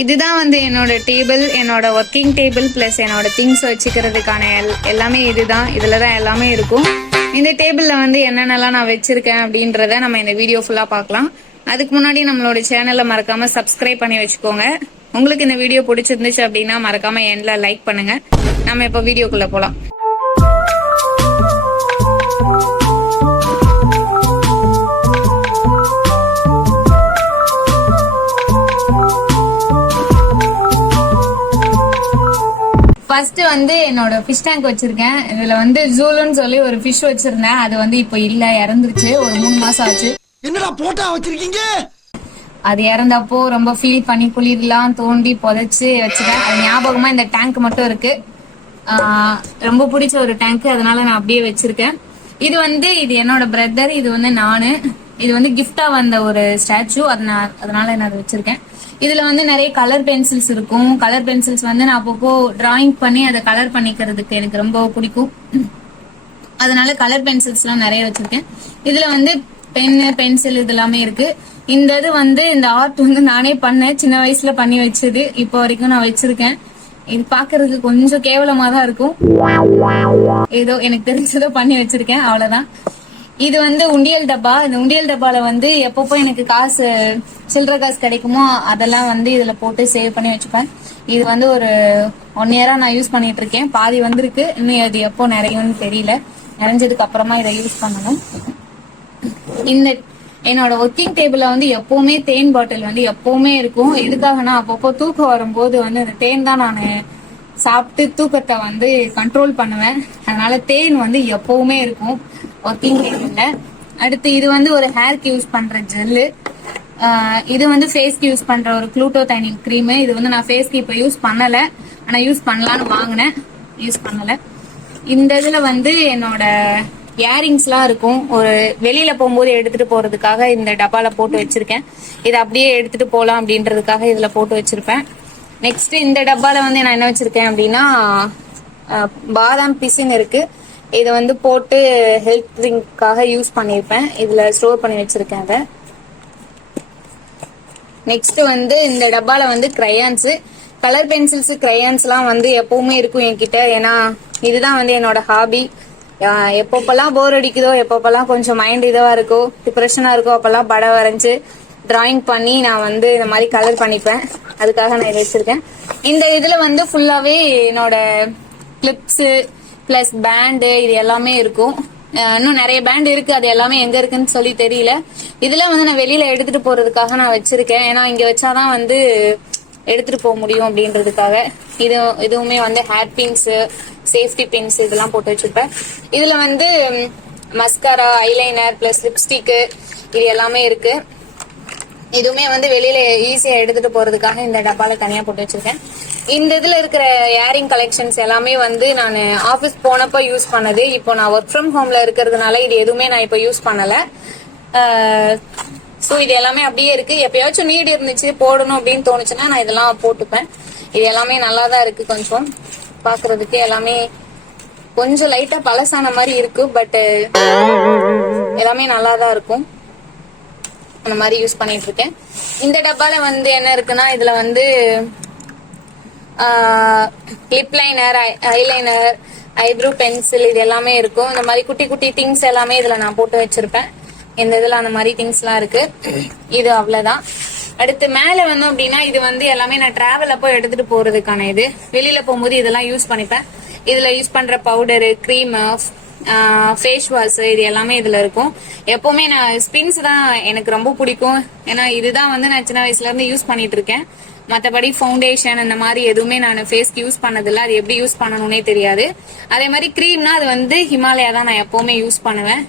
இதுதான் வந்து என்னோட டேபிள், என்னோட ஒர்க்கிங் டேபிள் பிளஸ் என்னோட திங்ஸ் வச்சுக்கிறதுக்கான எல்லாமே இதுதான். இதுல தான் எல்லாமே இருக்கும். இந்த டேபிள்ல வந்து என்னென்னலாம் நான் வச்சிருக்கேன் அப்படின்றத நம்ம இந்த வீடியோ ஃபுல்லா பார்க்கலாம். அதுக்கு முன்னாடி நம்மளோட சேனலை மறக்காம சப்ஸ்கிரைப் பண்ணி வச்சுக்கோங்க. உங்களுக்கு இந்த வீடியோ பிடிச்சிருந்துச்சு அப்படின்னா மறக்காம எண்ட்ல லைக் பண்ணுங்க. நம்ம இப்ப வீடியோக்குள்ள போலாம். ஃபர்ஸ்ட் வந்து என்னோட ஃபிஷ் டேங்க் வச்சிருக்கேன். இதுல வந்து ஜூலுன்னு சொல்லி ஒரு ஃபிஷ் வச்சிருந்தேன். அது வந்து இப்போ இல்ல, இறந்துருச்சு. ஒரு 3 மாசம் ஆச்சு. என்னடா போட்டா வச்சிருக்கீங்க? அது இறந்தப்போ ரொம்ப ஃபீல் பண்ணி குளிர்லாம் தோண்டி புதைச்சு வச்சுட்டேன். அது ஞாபகமா இந்த டேங்க் மட்டும் இருக்கு. ரொம்ப பிடிச்ச ஒரு டேங்க், அதனால நான் அப்படியே வச்சிருக்கேன். இது என்னோட பிரதர், இது வந்து நானு. இது வந்து கிஃப்டா வந்த ஒரு ஸ்டாச்சு, அதனால நான் அதை வச்சிருக்கேன். இதுல வந்து நிறைய கலர் பென்சில்ஸ் இருக்கும். கலர் பென்சில்ஸ் வந்து நான் அப்பப்போ டிராயிங் பண்ணி அதை கலர் பண்ணிக்கிறதுக்கு எனக்கு ரொம்ப பிடிக்கும். அதனால கலர் பென்சில்ஸ் எல்லாம் நிறைய வச்சிருக்கேன். இதுல வந்து பென்னு, பென்சில் இது எல்லாமே இருக்கு. இந்த ஆர்ட் வந்து நானே பண்ணேன், சின்ன வயசுல பண்ணி வச்சது. இப்போ வரைக்கும் நான் வச்சிருக்கேன். இது பாக்குறதுக்கு கொஞ்சம் கேவலமா தான் இருக்கும். ஏதோ எனக்கு தெரிஞ்சதோ பண்ணி வச்சிருக்கேன், அவ்வளவுதான். இது வந்து உண்டியல் டப்பா. இந்த உண்டியல் டப்பால வந்து எப்பப்போ எனக்கு சில்லற காசு கிடைக்குமோ அதெல்லாம் வந்து இதுல போட்டு சேவ் பண்ணி வச்சுப்பேன். இது வந்து ஒரு 1 இயரா நான் யூஸ் பண்ணிட்டு இருக்கேன். பாதி வந்திருக்கு, இன்னும் அது எப்போ நிறையும்னு தெரியல. நிறைஞ்சதுக்கு அப்புறமா இதை யூஸ் பண்ணணும். என்னோட ஒர்க்கிங் டேபிள்ல வந்து எப்பவுமே தேன் பாட்டில் வந்து எப்பவுமே இருக்கும். எதுக்காகனா அப்பப்போ தூக்கம் வரும்போது வந்து அந்த தேன் தான் நான் சாப்பிட்டு தூக்கத்தை வந்து கண்ட்ரோல் பண்ணுவேன். அதனால தேன் வந்து எப்பவுமே இருக்கும் ஒர்க்கிங் டேபிள்ல. அடுத்து இது வந்து ஒரு ஹேருக்கு யூஸ் பண்ற ஜெல்லு. இது வந்து ஃபேஸ்க்கு யூஸ் பண்ற ஒரு குளூட்டோதைனின் கிரீம். இது வந்து நான் ஃபேஸ்க்கு இப்ப யூஸ் பண்ணல, ஆனா யூஸ் பண்ணலான்னு வாங்கினேன், யூஸ் பண்ணல. இந்த இதுல வந்து என்னோட இயரிங்ஸ் எல்லாம் இருக்கும். ஒரு வெளியில போகும்போது எடுத்துட்டு போறதுக்காக இந்த டப்பால போட்டு வச்சிருக்கேன். இதை அப்படியே எடுத்துட்டு போலாம் அப்படின்றதுக்காக இதுல போட்டு வச்சிருப்பேன். நெக்ஸ்ட் இந்த டப்பால வந்து நான் என்ன வச்சிருக்கேன் அப்படின்னா பாதாம் பிசின் இருக்கு. இதை வந்து போட்டு ஹெல்த் ட்ரிங்காக யூஸ் பண்ணிருப்பேன். இதுல ஸ்டோர் பண்ணி வச்சிருக்கேன் அதை. நெக்ஸ்ட் வந்து இந்த டப்பால வந்து கிரையான்ஸ், கலர் பென்சில்ஸ், கிரையான்ஸ் எல்லாம் வந்து எப்பவுமே இருக்கும் என்கிட்ட. ஏன்னா இதுதான் வந்து என்னோட ஹாபி. எப்பப்பெல்லாம் போர் அடிக்குதோ, எப்பப்பெல்லாம் கொஞ்சம் மைண்ட் இதுவா இருக்கோ, டிப்ரெஷனா இருக்கோ, அப்பெல்லாம் படம் வரைஞ்சு டிராயிங் பண்ணி நான் வந்து இந்த மாதிரி கலர் பண்ணிப்பேன். அதுக்காக நான் இதை வச்சிருக்கேன். இந்த இதுல வந்து ஃபுல்லாவே என்னோட கிளிப்ஸ் பிளஸ் பேண்டு இது எல்லாமே இருக்கும். இன்னும் நிறைய பேண்ட் இருக்கு, அது எல்லாமே எங்க இருக்குன்னு சொல்லி தெரியல. இதுல வந்து நான் வெளியில எடுத்துட்டு போறதுக்காக நான் வச்சிருக்கேன். ஏன்னா இங்க வச்சாதான் வந்து எடுத்துட்டு போக முடியும் அப்படின்றதுக்காக. இதுவுமே வந்து ஹேர் பின்ஸ், சேஃப்டி பின்ஸ் இதெல்லாம் போட்டு வச்சிருப்பேன். இதுல வந்து மஸ்காரா, ஐலைனர் பிளஸ் லிப்ஸ்டிக் இது எல்லாமே இருக்கு. இதுவுமே வந்து வெளியில ஈஸியா எடுத்துட்டு போறதுக்காக இந்த டப்பால தனியா போட்டு வச்சிருக்கேன். இந்த இதுல இருக்கிற இயரிங் கலெக்ஷன்ஸ் எல்லாமே வந்து நான் ஆபீஸ் போனப்ப யூஸ் பண்ணது. இப்போ நான் ஒர்க் ஃப்ரம் ஹோம்ல இருக்கிறதுனால இது எதுவுமே நான் இப்போ யூஸ் பண்ணல. சோ இது எல்லாமே அப்படியே இருக்கு. எப்பயாச்சும் நீட் இருந்துச்சு போடணும் அப்படின்னு தோணுச்சுன்னா நான் இதெல்லாம் போட்டுப்பேன். இது எல்லாமே நல்லா தான் இருக்கு. கொஞ்சம் பாக்குறதுக்கு எல்லாமே கொஞ்சம் லைட்டா பழசான மாதிரி இருக்கு, பட் எல்லாமே நல்லா தான் இருக்கும். அந்த மாதிரி யூஸ் பண்ணிட்டு இருக்கேன். இந்த டப்பால வந்து என்ன இருக்குன்னா இதுல வந்து lip liner, eyeliner, eyebrow pencil இது எல்லாமே இருக்கும். இந்த மாதிரி குட்டி குட்டி திங்ஸ் எல்லாமே இதுல நான் போட்டு வச்சிருப்பேன். இந்த இதுல அந்த மாதிரி திங்ஸ் எல்லாம் இருக்கு. இது அவ்வளவுதான். அடுத்து மேல வந்தோம் அப்படின்னா இது வந்து எல்லாமே நான் டிராவல் அப்போ எடுத்துட்டு போறதுக்கான இது. வெளியில போகும்போது இதெல்லாம் யூஸ் பண்ணிப்பேன். இதுல யூஸ் பண்ற பவுடரு, கிரீம், ஃபேஸ் வாஷ் இது எல்லாமே இதுல இருக்கும். எப்பவுமே நான் ஸ்பின்ஸ் தான் எனக்கு ரொம்ப பிடிக்கும். ஏன்னா இதுதான் வந்து நான் சின்ன வயசுல இருந்து யூஸ் பண்ணிட்டு இருக்கேன். மற்றபடி ஃபவுண்டேஷன் அந்த மாதிரி எதுவுமே நான் ஃபேஸ்க்கு யூஸ் பண்ணதில்லை. அது எப்படி யூஸ் பண்ணணும்னே தெரியாது. அதே மாதிரி கிரீம்னா அது வந்து ஹிமாலயா தான் நான் எப்பவுமே யூஸ் பண்ணுவேன்.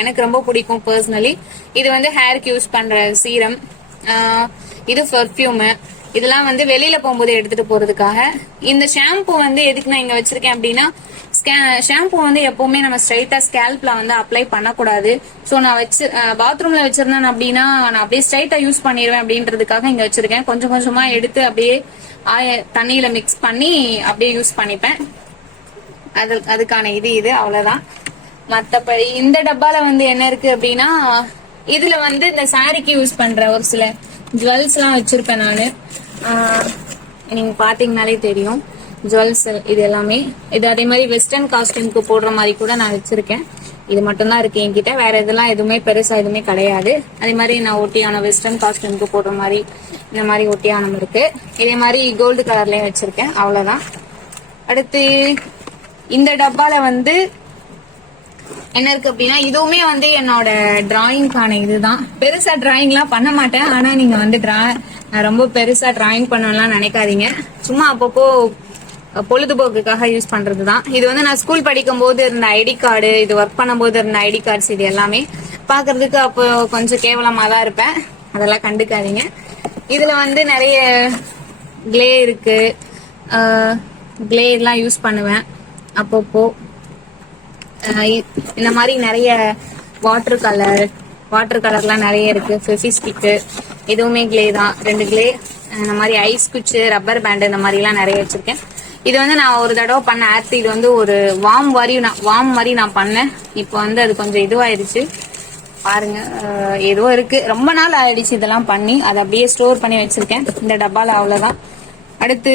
எனக்கு ரொம்ப பிடிக்கும் பர்சனலி. இது வந்து ஹேருக்கு யூஸ் பண்ற சீரம், இது பெர்ஃப்யூம். இதெல்லாம் வந்து வெளியில போகும்போது எடுத்துட்டு போறதுக்காக. இந்த ஷாம்பு வந்து எதுக்கு நான் இங்க வச்சிருக்கேன் அப்படின்னா ஷாம்பு வந்து எப்பவுமே நம்ம ஸ்ட்ரைட்டா ஸ்கேல்ப்ல வந்து அப்ளை பண்ணக்கூடாது. ஸோ நான் பாத்ரூம்ல வச்சிருந்தேன் அப்படின்னா நான் அப்படியே ஸ்ட்ரைட்டா யூஸ் பண்ணிடுவேன் அப்படின்றதுக்காக இங்க வச்சிருக்கேன். கொஞ்சம் கொஞ்சமா எடுத்து அப்படியே தண்ணியில மிக்ஸ் பண்ணி அப்படியே யூஸ் பண்ணிப்பேன். அதுக்கான இது அவ்வளவுதான். மத்தபடி இந்த டப்பால வந்து என்ன இருக்கு அப்படின்னா இதுல வந்து இந்த சாரிக்கு யூஸ் பண்ற ஒரு சில ஜுவல்ஸ் எல்லாம் வச்சிருப்பேன் நானு. நீங்க பாத்தீங்கன்னாலே தெரியும். ஜுவல்ஸ் இது எல்லாமே இது அதே மாதிரி வெஸ்டர்ன் காஸ்டியூம்க்கு போடுற மாதிரி கூட நான் வச்சிருக்கேன். இது மட்டும் தான் இருக்கு என்கிட்ட. வேற இதெல்லாம் எதுவுமே பெருசா எதுவுமே கிடையாது. அதே மாதிரி நான் ஒட்டியானம் வெஸ்டர்ன் காஸ்டியூம்க்கு போடுற மாதிரி இந்த மாதிரி ஒட்டியானம் இருக்கு. இதே மாதிரி கோல்டு கலர்லயும் வச்சிருக்கேன். அவ்வளவுதான். அடுத்து இந்த டப்பால வந்து என்ன இருக்கு அப்படின்னா, இதுவுமே வந்து என்னோட டிராயிங்கான இதுதான். பெருசா டிராயிங் எல்லாம் பண்ண மாட்டேன். ஆனா நீங்க வந்து நான் ரொம்ப பெருசா டிராயிங் பண்ணலாம் நினைக்காதீங்க. சும்மா அப்பப்போ பொழுதுபோக்குக்காக யூஸ் பண்றதுதான். இது வந்து நான் ஸ்கூல் படிக்கும் போது இருந்த ஐடி கார்டு, இது ஒர்க் பண்ணும் போது இருந்த ஐடி கார்ட்ஸ், இது எல்லாமே பாக்குறதுக்கு அப்போ கொஞ்சம் கேவலமா தான் இருப்பேன். அதெல்லாம் கண்டுக்காதீங்க. இதுல வந்து நிறைய கிளே இருக்கு. கிளே எல்லாம் யூஸ் பண்ணுவேன் அப்பப்போ. இந்த மாதிரி நிறைய வாட்டர் கலர்லாம் நிறைய இருக்கு. ஃபெவிஸ்டிக்கு இதுவுமே கிளே தான். 2 கிளே, இந்த மாதிரி ஐஸ் குச்சி, ரப்பர் பேண்ட், இந்த மாதிரி எல்லாம் நிறைய வச்சிருக்கேன். இது வந்து நான் ஒரு தடவை பண்ண ஆர்ட். இது வந்து ஒரு வார்ம் மாதிரி நான் பண்ணேன். இப்போ வந்து அது கொஞ்சம் இதுவாயிருச்சு பாருங்க. ஏதோ இருக்கு. ரொம்ப நாள் ஆயிடுச்சு இதெல்லாம் பண்ணி. அதை அப்படியே ஸ்டோர் பண்ணி வச்சிருக்கேன் இந்த டப்பால. அவ்வளவுதான். அடுத்து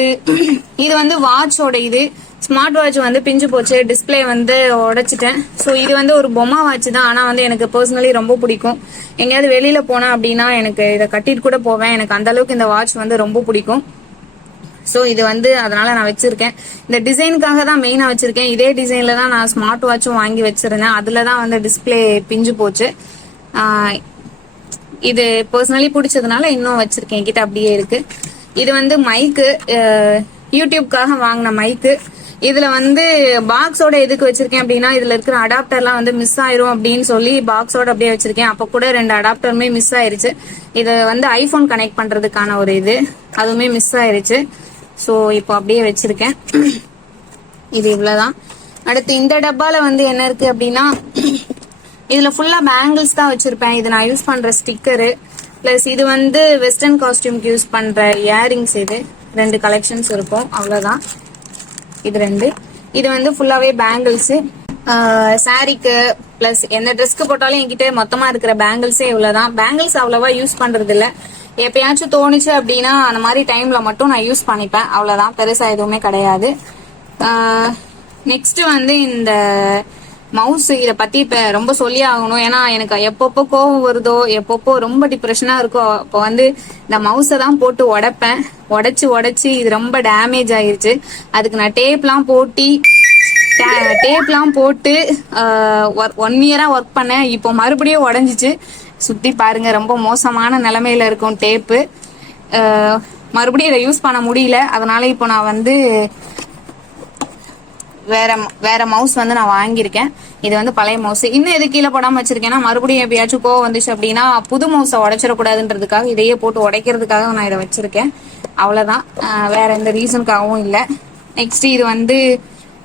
இது வந்து வாட்சோட இது ஸ்மார்ட் வாட்ச் வந்து பிஞ்சு போச்சு. டிஸ்பிளே வந்து உடைச்சிட்டேன். ஸோ இது வந்து ஒரு பொம்மை வாட்ச் தான். ஆனா வந்து எனக்கு பர்சனலி ரொம்ப பிடிக்கும். எங்கேயாவது வெளியில போனா அப்படின்னா எனக்கு இதை கட்டிட்டு கூட போவேன். எனக்கு அந்த அளவுக்கு இந்த வாட்ச் வந்து ரொம்ப பிடிக்கும். ஸோ இது வந்து அதனால நான் வச்சிருக்கேன். இந்த டிசைனுக்காக தான் மெயினா வச்சிருக்கேன். இதே டிசைன்ல தான் நான் ஸ்மார்ட் வாட்சும் வாங்கி வச்சிருந்தேன். அதுலதான் வந்து டிஸ்பிளே பிஞ்சு போச்சு. இது பர்சனலி பிடிச்சதுனால இன்னும் வச்சிருக்கேன். என்கிட்ட அப்படியே இருக்கு. இது வந்து மைக்கு, யூடியூப்காக வாங்கின மைக்கு. இதுல வந்து பாக்ஸோட எதுக்கு வச்சிருக்கேன் அப்படின்னா, இதுல இருக்கிற அடாப்டர்லாம் வந்து மிஸ் ஆயிரும் அப்படின்னு சொல்லி பாக்ஸோட அப்படியே வச்சிருக்கேன். அப்ப கூட 2 அடாப்டருமே மிஸ் ஆயிருச்சு. இது வந்து ஐபோன் கனெக்ட் பண்றதுக்கான ஒரு இது, அதுவுமே மிஸ் ஆயிருச்சு. சோ இப்போ அப்படியே வச்சிருக்கேன். இது இவ்வளவுதான். அடுத்து இந்த டப்பால வந்து என்ன இருக்கு அப்படின்னா, இதுல ஃபுல்லா பேங்கிள்ஸ் தான் வச்சிருப்பேன். இது நான் யூஸ் பண்ற ஸ்டிக்கரு, பிளஸ் இது வந்து வெஸ்டர்ன் காஸ்டியூம்க்கு யூஸ் பண்ற இயரிங்ஸ். இது 2 கலெக்ஷன்ஸ் இருக்கும். அவ்வளவுதான். இது 2. இது வந்து ஃபுல்லாவே பேங்கிள்ஸ். சாரிக்கு பிளஸ் எந்த ட்ரெஸ்க்கு போட்டாலும் என்கிட்ட மொத்தமா இருக்கிற பேங்கிள்ஸே இவ்வளவுதான். பேங்கிள்ஸ் அவ்வளவா யூஸ் பண்றது இல்ல. எப்பயாச்சும் தோணுச்சு அப்படின்னா அந்த மாதிரி டைம்ல மட்டும் நான் யூஸ் பண்ணிப்பேன். அவ்வளவுதான். பெருசா எதுவுமே கிடையாது. நெக்ஸ்ட் வந்து இந்த மவுஸ். இத பத்தி இப்ப ரொம்ப சொல்லி ஆகணும். ஏன்னா எனக்கு எப்பப்போ கோவம் வருதோ, எப்பப்போ ரொம்ப டிப்ரெஷனா இருக்கோ, அப்போ வந்து இந்த மவுஸை தான் போட்டு உடைப்பேன். உடைச்சு இது ரொம்ப டேமேஜ் ஆயிருச்சு. அதுக்கு நான் டேப்லாம் போட்டு 1 இயரா ஒர்க் பண்ணேன். இப்போ மறுபடியும் உடைஞ்சிச்சு. சுத்தி பாருங்க, ரொம்ப மோசமான நிலைமையில இருக்கும் டேப்பு. மறுபடியும் இதை யூஸ் பண்ண முடியல. அதனால இப்போ நான் வந்து வேற மவுஸ் வந்து நான் வாங்கியிருக்கேன். இது வந்து பழைய மவுஸ். இன்னும் எது கீழே போடாம வச்சிருக்கேன்னா, மறுபடியும் எப்பயாச்சும் கோவம் வந்துச்சு அப்படின்னா புது மவுஸை உடைச்சிடக்கூடாதுன்றதுக்காக, இதையே போட்டு உடைக்கிறதுக்காக நான் இதை வச்சிருக்கேன். அவ்வளவுதான். வேற எந்த ரீசனுக்காகவும் இல்லை. நெக்ஸ்ட் இது வந்து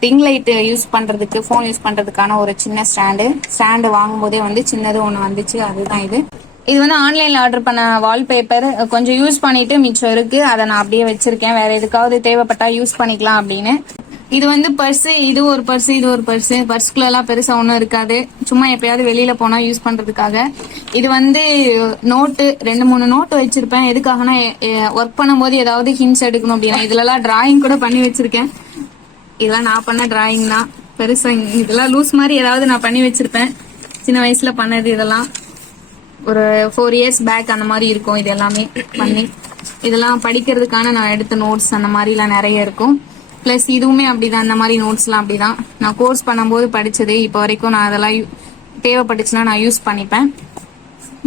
டிங் லைட் யூஸ் பண்றதுக்கு, போன் யூஸ் பண்றதுக்கான ஒரு சின்ன ஸ்டாண்டு வாங்கும் போதே வந்து சின்னது ஒண்ணு வந்துச்சு. அதுதான் இது. இது வந்து ஆன்லைன்ல ஆர்டர் பண்ண வால்பேப்பர். கொஞ்சம் யூஸ் பண்ணிட்டு மிச்சம் இருக்கு. அதை நான் அப்படியே வச்சிருக்கேன். வேற எதுக்காவது தேவைப்பட்டா யூஸ் பண்ணிக்கலாம் அப்படின்னு. இது வந்து பர்ஸ். இது ஒரு பர்ஸ். பர்ஸ்குள்ள எல்லாம் பெருசா ஒண்ணும் இருக்காது. சும்மா எப்பயாவது வெளியில போனா யூஸ் பண்றதுக்காக. இது வந்து நோட்டு, 2-3 நோட்டு வச்சிருப்பேன். எதுக்காகனா ஒர்க் பண்ணும்போது ஏதாவது ஹிண்ட்ஸ் எடுக்கணும் அப்படின்னா. இதுல எல்லாம் டிராயிங் கூட பண்ணி வச்சிருக்கேன். இதெல்லாம் நான் பண்ண டிராயிங் தான். பெருசா இதெல்லாம் லூஸ் மாதிரி ஏதாவது நான் பண்ணி வச்சிருப்பேன். சின்ன வயசுல பண்ணது. இதெல்லாம் ஒரு 4 இயர்ஸ் பேக் அந்த மாதிரி இருக்கும். இது எல்லாமே பண்ணி இதெல்லாம் படிக்கிறதுக்கான நான் எடுத்த நோட்ஸ் அந்த மாதிரி எல்லாம் நிறைய இருக்கும். பிளஸ் இதுவுமே அப்படிதான். அந்த மாதிரி நோட்ஸ் எல்லாம் அப்படிதான் நான் கோர்ஸ் பண்ணும்போது படிச்சது. இப்போ வரைக்கும் நான் அதெல்லாம் தேவைப்பட்டுச்சுன்னா நான் யூஸ் பண்ணிப்பேன்.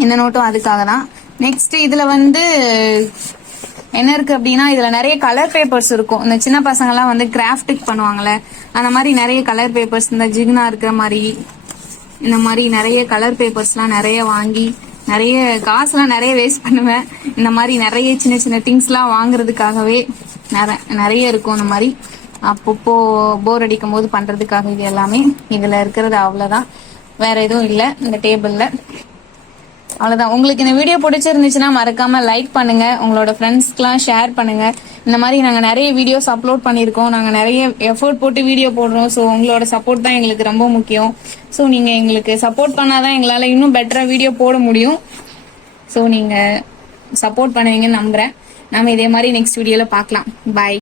இந்த நோட்டும் அதுக்காக தான். நெக்ஸ்ட் இதுல வந்து என்ன இருக்கு அப்படின்னா, இதுல நிறைய கலர் பேப்பர்ஸ் இருக்கும். இந்த சின்ன பசங்க எல்லாம் வந்து கிராஃப்டிக் பண்ணுவாங்கல்ல, அந்த மாதிரி நிறைய கலர் பேப்பர்ஸ், இந்த ஜிக்னா இருக்கிற மாதிரி இந்த மாதிரி நிறைய கலர் பேப்பர்ஸ் எல்லாம் நிறைய வாங்கி, நிறைய காசுலாம் நிறைய வேஸ்ட் பண்ணுவேன். இந்த மாதிரி நிறைய சின்ன சின்ன திங்ஸ் எல்லாம் வாங்குறதுக்காகவே நிறைய இருக்கும். இந்த மாதிரி அப்பப்போ போர் அடிக்கும் போது பண்றதுக்காக இது எல்லாமே இதுல இருக்கிறது. அவ்வளவுதான். வேற எதுவும் இல்லை இந்த டேபிள்ல. அவ்வளவுதான். உங்களுக்கு இந்த வீடியோ பிடிச்சிருந்துச்சுன்னா மறக்காம லைக் பண்ணுங்க. உங்களோட ஃப்ரெண்ட்ஸ்க்குலாம் ஷேர் பண்ணுங்க. இந்த மாதிரி நாங்க நிறைய வீடியோஸ் அப்லோட் பண்ணிருக்கோம். நாங்க நிறைய எஃபோர்ட் போட்டு வீடியோ போடுறோம். ஸோ உங்களோட சப்போர்ட் தான் எங்களுக்கு ரொம்ப முக்கியம். ஸோ நீங்க எங்களுக்கு சப்போர்ட் பண்ணாதான் எங்களால இன்னும் பெட்டரா வீடியோ போட முடியும். ஸோ நீங்க சப்போர்ட் பண்ணுவீங்கன்னு நம்புறேன். நாம இதே மாதிரி நெக்ஸ்ட் வீடியோல பார்க்கலாம். பாய்.